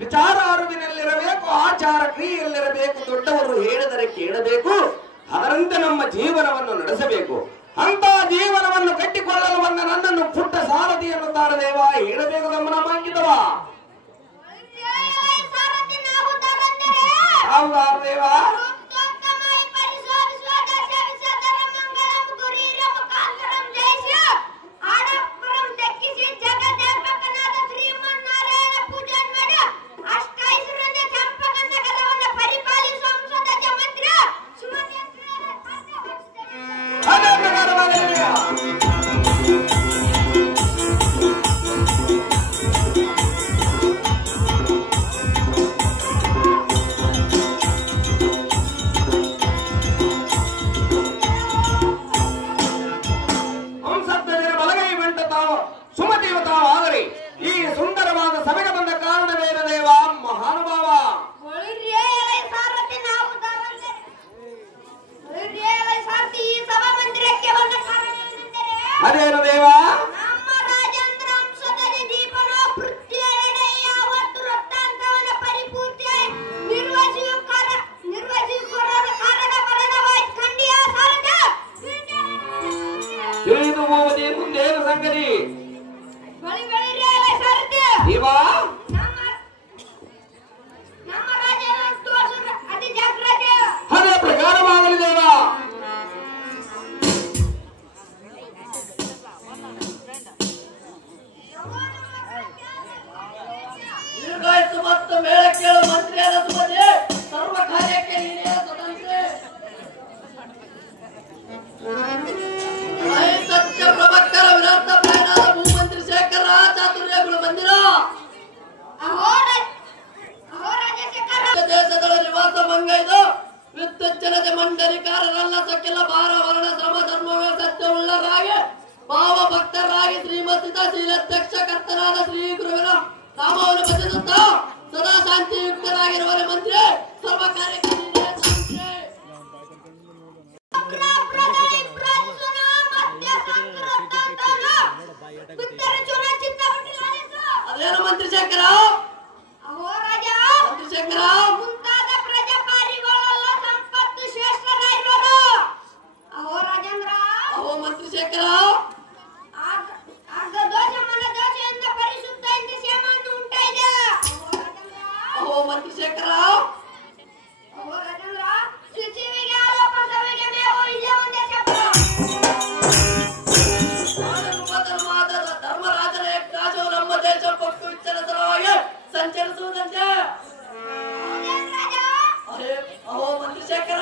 ವಿಚಾರ ಅರಿವಿನಲ್ಲಿರಬೇಕು, ಆಚಾರ ಕ್ರಿಯೆಯಲ್ಲಿರಬೇಕು. ದೊಡ್ಡವರು ಹೇಳಿದರೆ ಕೇಳಬೇಕು, ಅದರಂತೆ ನಮ್ಮ ಜೀವನವನ್ನು ನಡೆಸಬೇಕು. ಅಂತ ಜೀವನವನ್ನು ಕಟ್ಟಿಕೊಳ್ಳಲು ಬಂದ ನನ್ನನ್ನು ಪುಟ್ಟ ಸಾರಥಿ ಎನ್ನುತ್ತಾರೆ ದೇವ. ಹೇಳಬೇಕು ಗಮನ ಮಾಂಗಿದವ. ಹೌದಾ ದೇವ? ಈ ಸುಂದರವಾದ ಸಭೆಗೆ ಬಂದ ಕಾರಣವೇನು ದೇವ ಮಹಾನುಭಾವ? ಅದೇನು ದೇವ? ತಿಳಿದು ಹೋಗುವುದೇ ಮುಂದೇನು ಸಂಗತಿ ದೇವ? ಅದೇ ಪ್ರಕಾರವಾಗಲಿ ದೇವ. ದೀರ್ಘಾಯುಷ್ಯ ಮತ್ತು ಮೇಳ ಕೇಳು ಮಂತ್ರಿಯಾದ ಸುಮತಿ ಸರ್ವ ಕಾರ್ಯಕ್ಕೆ ನೀನೇ ಸ್ವತಂತ್ರ. ಸತ್ಯ ಪ್ರಭಕ್ಕರ ವಿರಾಟ ಪ್ರಯಾಣದ ಭೂಮಂತ್ರಿ ಶೇಖರ ಚಾತುರ್ಯಗಳು ಮಂದಿರ ದೇಶದೊಳ ನಿವಾಸ ಮಂಗೈದು ವಿದ್ಯುತ್ ಜನತೆ ಮಂಡರಿಕಾರರಲ್ಲ ಸಕ್ಕಿಲ್ಲ ಭಾರ ವರ್ಣ ಶ್ರಮ ಧರ್ಮವೇ ಸತ್ಯವುಳ್ಳರಾಗಿ ಭಾವ ಭಕ್ತರಾಗಿ ಶ್ರೀಮತಿತ ಶೀಲಧ್ಯಕ್ಷ ಕರ್ತನಾದ ಶ್ರೀ ಗುರುವಿನ ನಾಮವನ್ನು ಭಜಿಸುತ್ತಾ ಸದಾ ಶಾಂತಿಯುಕ್ತರಾಗಿರುವರೆ ಮಂತ್ರಿ ಸರ್ವ ಕಾರ್ಯಕ್ಕೆ ನೀನೇ ಸಂಸ್ಥೆ. ಅದೇನು ಮಂತ್ರಿ ಶೇಖರ? ಮಂತ್ರಿ ಶೇಖರ ಮುಂತಾದ ಪ್ರಜಾಪಾರಿಗಳೆಲ್ಲ ಸಂಪತ್ತು ಶ್ರೇಷ್ಠರಾಗಿರೋರು. ಅಹೋ ರಾಜೇಂದ್ರ. ಅಹೋ ಮಂತ್ರಿ ಶೇಖರ ಆಗ ದೋಷ ಮನ ದೋಷದಿಂದ ಪರಿಶುದ್ಧ ಎಂದು ಸೇವನ್ನು ಉಂಟಾಯಿದೆ. ಅಹೋ ಮಂತ್ರಿ ಶೇಖರ ಅಹೋ ರಾಜೇಂದ್ರ. ಶುಚಿವಿಗೆ ಆರೋಪ ಸವಿಗೆ ಮೇವು ಇಲ್ಲೇ ಒಂದೇ ಶಬ್ದ. ಧರ್ಮರಾಜನ ಯಜ್ಞಾಶವು ನಮ್ಮ ದೇಶ ಕೊಟ್ಟು ವಿಚಾರವಾಗಿ ಸಂಚರಿಸುವುದಂತೆ. ಅಹೋ ಮಂತ್ರಿ ಶೇಖರ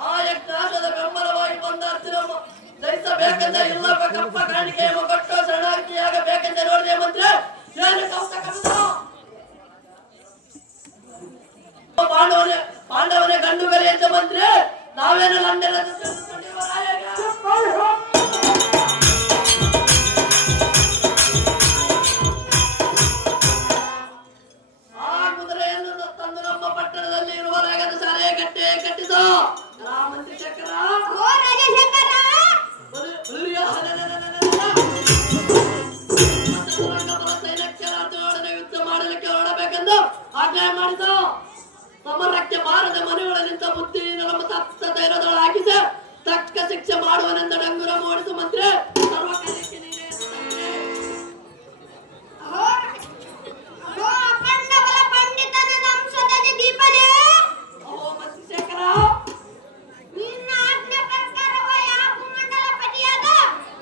ಆ ಯಜ್ಞಾಶದ ಬೆಂಬಲವಾಗಿ ಬಂದ ಅರ್ಜುನ ಜಯಿಸಬೇಕೆಂದ ಇಲ್ಲ ಬೇಕಪ್ಪ ಕಾಣಿಕೆಯನ್ನು ಕೊಟ್ಟು ಶರಣಾರ್ಥಿಯಾಗಬೇಕೆಂದ ನೋಡಿದೆ ಮಂತ್ರಿ. ಏನು ಪಾಂಡವನೇ ಗಂಡುಗಲಿ ಅಂತ ಮಂತ್ರಿ. ನಾವೇನು ಲಂಡನ್ ಆ ಕುದುರೆಯನ್ನು ತಂದು ನಮ್ಮ ಪಟ್ಟಣದಲ್ಲಿ ಇರುವ ರಾಗದ ಶಾಲೆಯ ಕಟ್ಟಿದ ಮಂತ್ರಿ ಶೇಖರ ಸೈನ್ಯಕ್ಕೆ ಯುದ್ಧ ಮಾಡಲಿಕ್ಕೆ ಹೊರಡಬೇಕೆಂದು ಆಜ್ಞೆ ಮಾಡಿದ. ಸಮರಕ್ಕೆ ಬಾರದ ಮನೆಯೊಳಗಿಂತ ಬುದ್ಧಿಯಿಂದ ನಮ್ಮ ತಪ್ಪ ಧೈರ್ಯದೊಳ ಹಾಕಿಸ ತಕ್ಕ ಶಿಕ್ಷೆ ಮಾಡುವನೆಂದ ಡಂಗುರ ಮೂಡಿಸು ಮಂತ್ರಿ ಸರ್ವ ಕಾರ್ಯಕ್ಕೆ ನೀನೇ ಮಂತ್ರಿ ಶೇಖರ ನಿನ್ನ ಆಜ್ಞೆ ಪ್ರಕಾರವಾಗಿ ಆ ಭೂಮಂಡಲ ಪತಿಯಾದ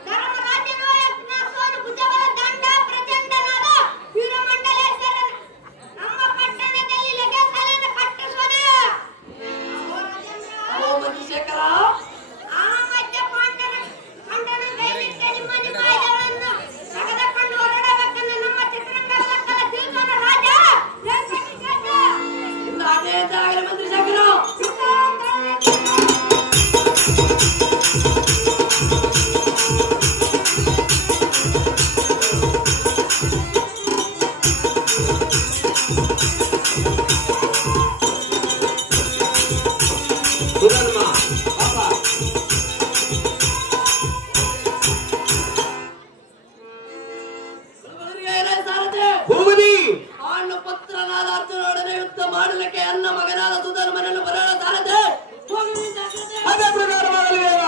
ಧರ್ಮರಾಜನು ಯಜ್ಞಾಸವನ್ನು ಭುಜಬಲ ದಂಡ ಪ್ರಚಂಡನಾದ ವೀರಮಂಡಲೇಶ್ವರ ನಮ್ಮ ಪಟ್ಟಣದಲ್ಲಿ ಲಗೇಸಾಲೆಯನ್ನು ಕಟ್ಟಿಸುವನು. ಅಹೋ ಮಂತ್ರಿ ಶೇಖರ ಆ ಮಧ್ಯ ಪಾಂಡನ ಕೈಲಿಟ್ಟ ನಿಮ್ಮ ನಿವಾಯಗಳನ್ನು ತೆಗೆದುಕೊಂಡು ಹೊರಡಬೇಕೆಂದು ನಮ್ಮ ಚಿತ್ರರಂಗದ ಕಲ ತಿಳ್ಕೊಂಡ ರಾಜ ಇನ್ನು ಆಜ್ಞೆ ಆಗಲಿ ಮಂತ್ರಿ ಶೇಖರ. ಆಣ್ಣ ಪುತ್ರನಾದ ಅರ್ಜುನೊಡನೆ ಯುದ್ಧ ಮಾಡಲಿಕ್ಕೆ ಅನ್ನ ಮಗನಾದ ಸುಧರ್ಮನನ್ನು ಬರಳ ಸಾರದೆ ಅದೇ ಪ್ರಕಾರವಾಗಲಿ ದೇವ.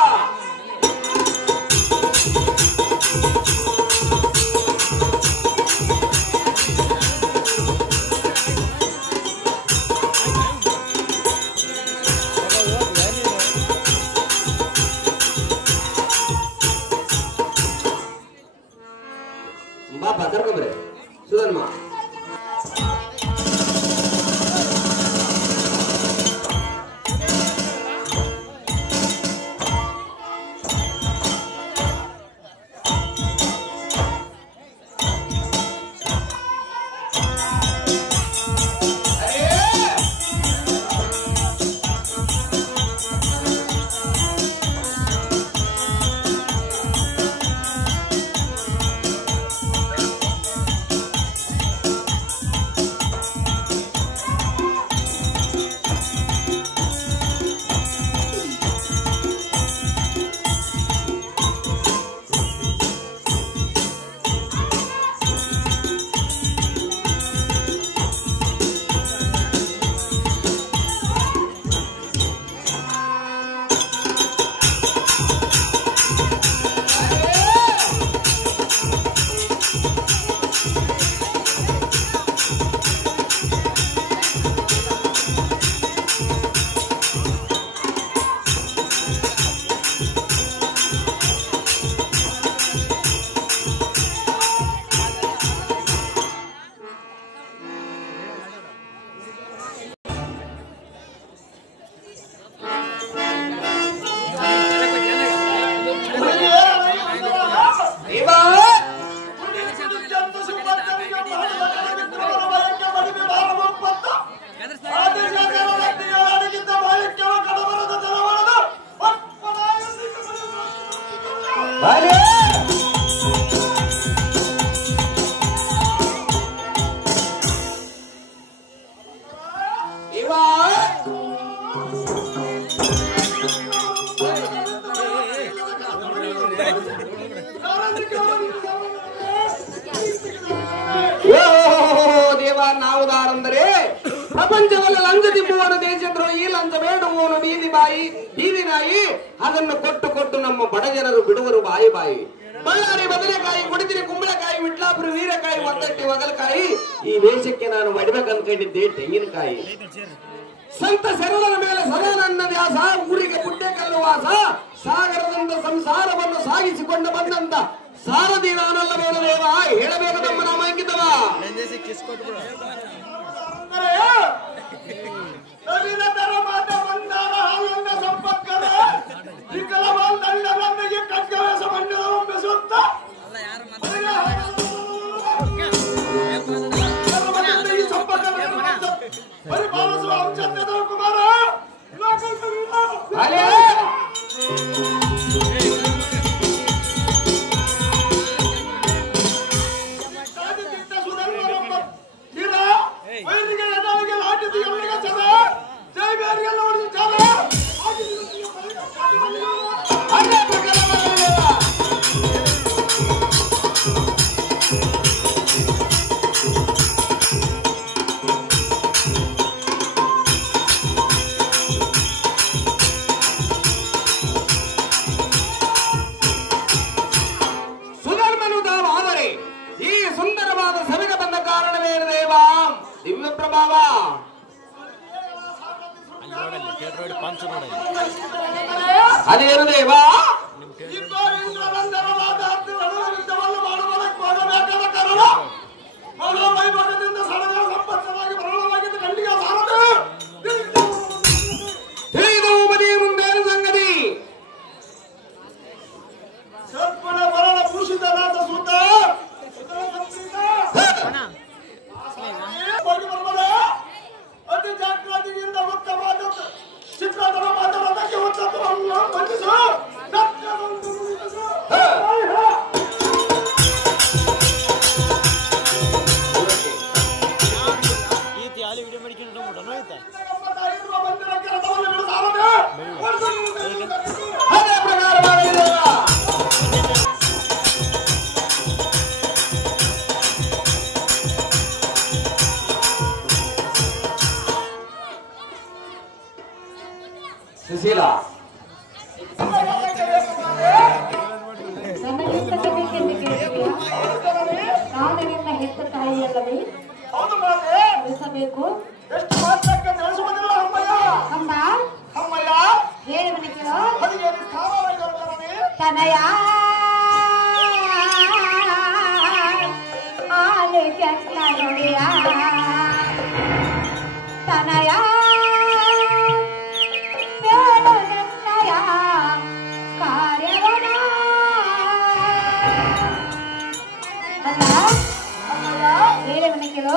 ಸುಧನ್ಮ ಪ್ರಪಂಚವಲ್ಲ ಲಂಚ ತಿಂಬುವನು ದೇಶದ್ರೋಹಿ ಲಂಚ ಬೇಡುವವನು ಬೀದಿ ನಾಯಿ ಅದನ್ನು ಕೊಟ್ಟು ನಮ್ಮ ಬಡ ಜನರು ಬಿಡುವರು ಬಾಯಿ ಬಳ್ಳಾರಿ ಬದನೆಕಾಯಿ ಕುಡಿದಿರಿ ಕುಂಬಳಕಾಯಿ ವಿಟ್ಲಾಪುರ ವೀರಕಾಯಿ ಒತ್ತಟ್ಟಿ ಒಗಲಕಾಯಿ ಈ ದೇಶಕ್ಕೆ ನಾನು ಮಡಿಬೇಕಂದ್ಕೊಂಡಿದ್ದೆ ತೆಂಗಿನಕಾಯಿ ಸಂತ ಶರಣರ ಮೇಲೆ ಸದಾ ನನ್ನ ದ್ಯಾಸ ಊರಿಗೆ ಬುಡ್ಡೆಕಲ್ಲು ವಾಸ ಸಾಗರದಂತ ಸಂಸಾರವನ್ನು ಸಾಗಿಸಿಕೊಂಡು ಬಂದಂತ ಸಾರಥಿ ನಾನಲ್ಲವೇನು ದೇವ ಹೇಳಬೇಕು ನಮ್ಮ ನಾಮ ಅಂಕಿತವ ಅದೇನು ದೇವ ಮದಿ ಮುಂದೇನು ಸಂಗತಿ ಭೂಷಿತನಾದ ಸುತ್ತ ಅತಿ ಜಾಗ್ರತೆಯಿಂದ ಉತ್ತಮವಾದ ಚಿತ್ರಾಂಗದ ಮಾತಾಡೋದಕ್ಕೆ ಉತ್ತಮವನ್ನು ಬಂಧಿಸು ಅದೇ ಪ್ರಕಾರ ಸುಶೀಲ ನಾನಿನ್ನ ಹೆತ್ತ ತಾಯಿಯಲ್ಲವೇ ತಿಳಿಸಬೇಕು. ಎಷ್ಟು ಮಾತ್ರಕ್ಕೆ ತಿಳಿಸುವುದಿಲ್ಲ ಅಮ್ಮ ಹೇಳುವನ ಕೇಳೋ ತನಯ ಆಲೆ ಚಂದ ನುಡಿಯ ತನಯ ಬೇಡ ನನ್ನಯ ಕಾರ್ಯವನ ಅಲ್ಲ ಹೇಳಿ ಮನೆ ಕೇಳು